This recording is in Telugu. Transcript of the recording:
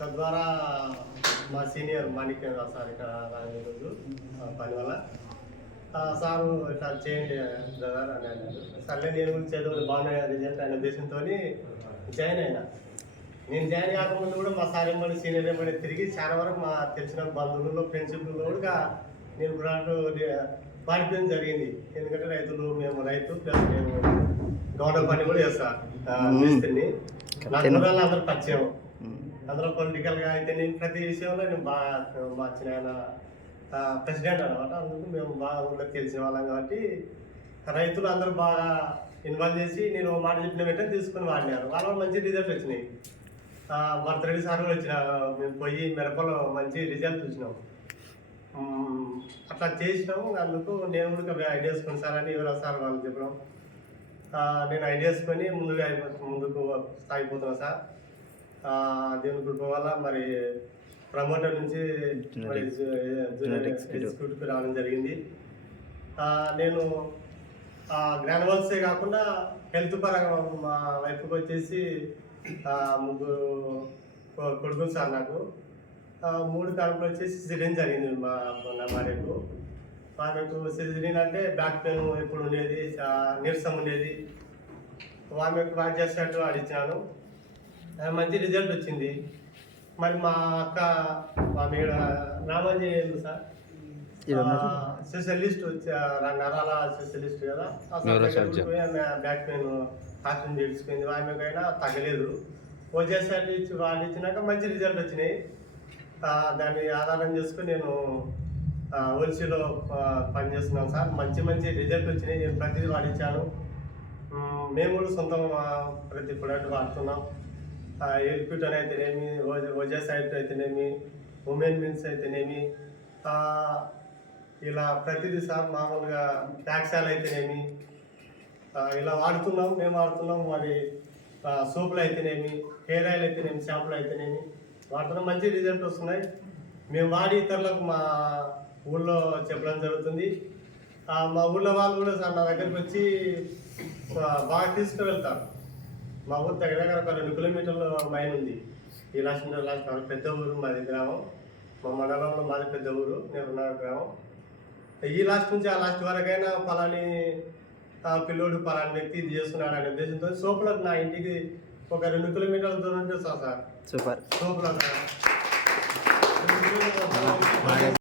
తద్వారా మా సీనియర్ మాణిక్యం సార్ ఇక్కడ ఈరోజు పని వల్ల సారు ఇట్లా చేయండి బ్రదర్ అని అన్నారు. సర్లే నేను కూడా చదువు బాగున్నాయి రిజల్ట్ అనే ఉద్దేశంతో జాయిన్ అయినా. నేను జాయిన్ కాకముందు కూడా మా సార్ ఏమని సీనియర్ ఏమని తిరిగి చాలా వరకు మా తెలిసిన బంధువులలో ఫ్రెండ్షిప్లో కూడా నేను కూడా పాడిపోవడం జరిగింది. ఎందుకంటే మేము రైతు ప్లస్ మేము గవర్నమెంట్ పని కూడా చేస్తాను మిస్త్రిని. నాకు ఊళ్ళో అందరూ పరిచయం, అందులో పొలిటికల్గా అయితే నేను ప్రతి విషయంలో నేను బాగా మా చిన్న ప్రెసిడెంట్ అనమాట. అందుకు మేము బాగా ఊళ్ళో తెలిసిన వాళ్ళం కాబట్టి రైతులు అందరూ బాగా ఇన్వాల్వ్ చేసి నేను మాట చెప్పిన వెంటనే తీసుకుని వాడినారు. వాళ్ళ మంచి రిజల్ట్ వచ్చినాయి. బర్త్డే సార్ కూడా వచ్చిన మేము పోయి మిరపలో మంచి రిజల్ట్ చూసినాం. అట్లా చేసినాము. అందుకు నేను కూడా ఐడియా వేసుకుని సార్ అని ఎవరో సార్ వాళ్ళు చెప్పడం నేను ఐడియా వేసుకొని ముందుకు సాగిపోతున్నాను సార్. దేవుని కృప వల్ల మరి ప్రమోటర్ నుంచి ఎగ్జిక్యూటివ్కి రావడం జరిగింది. నేను గ్రానువల్సే కాకుండా హెల్త్ పరంగా మా వైఫ్కి వచ్చేసి 3 కొడుకులు సార్. నాకు 3 కాలంలో వచ్చేసి సిజరీన్ జరిగింది నా భార్యకు. ఆమెకు సిజరీన్ అంటే బ్యాక్ పెయిన్ ఎప్పుడు ఉండేది, నీరసం ఉండేది. ఆమెకు వాట్ చేసినట్టు ఆడిచ్చాను, మంచి రిజల్ట్ వచ్చింది. మరి మా అక్క ఆమె రామాజీ సార్ స్పెషలిస్ట్ వచ్చి నరాల స్పెషలిస్ట్ కదా, బ్యాక్ పెయిన్ హాస్పిటల్ చేయించుకుంది. ఆమెకైనా తగ్గలేదు. వచ్చేసరికి వాళ్ళు ఇచ్చినాక మంచి రిజల్ట్ వచ్చినాయి. దాన్ని ఆధారం చేసుకుని నేను ఓల్సీలో పనిచేస్తున్నాను సార్. మంచి రిజల్ట్ వచ్చినాయి. నేను ప్రతిదీ వాడించాను. మేము కూడా సొంతం ప్రతి ప్రొడక్ట్ వాడుతున్నాం. ఎల్క్యూటన్ అయితేనేమి, ఓజాసైడ్ అయితేనేమి, ఉమెన్ మిన్స్ అయితేనేమి, ఇలా ప్రతిదీ సార్ మామూలుగా ప్యాక్సాల్ అయితేనేమి ఇలా వాడుతున్నాం. మేము వాడుతున్నాం. మరి సోపులు అయితేనేమి, హెయిర్ ఆయిల్ అయితేనేమి, షాంపులు అయితేనేమి వాడుతున్నాం. మంచి రిజల్ట్ వస్తున్నాయి. మేము వాడి ఇతరులకు మా ఊళ్ళో చెప్పడం జరుగుతుంది. మా ఊళ్ళో వాళ్ళు కూడా సార్ నా దగ్గరికి వచ్చి బాగా తీసుకువెళ్తారు. మా ఊరు దగ్గర ఒక 2 కిలోమీటర్ల మైన్ ఉంది. ఈ లాస్ట్ పెద్ద ఊరు మాది గ్రామం. మా మండలంలో మాది పెద్ద ఊరు, నేను గ్రామం. ఈ లాస్ట్ నుంచి ఆ లాస్ట్ వరకైనా పలాని పిల్లోడు పలాని వ్యక్తి ఇది చేస్తున్నాడు అనే ఉద్దేశంతో సోపులకు నా ఇంటికి ఒక 2 కిలోమీటర్ల దూరం ఉంటే సార్ సూపర్ సోపులకు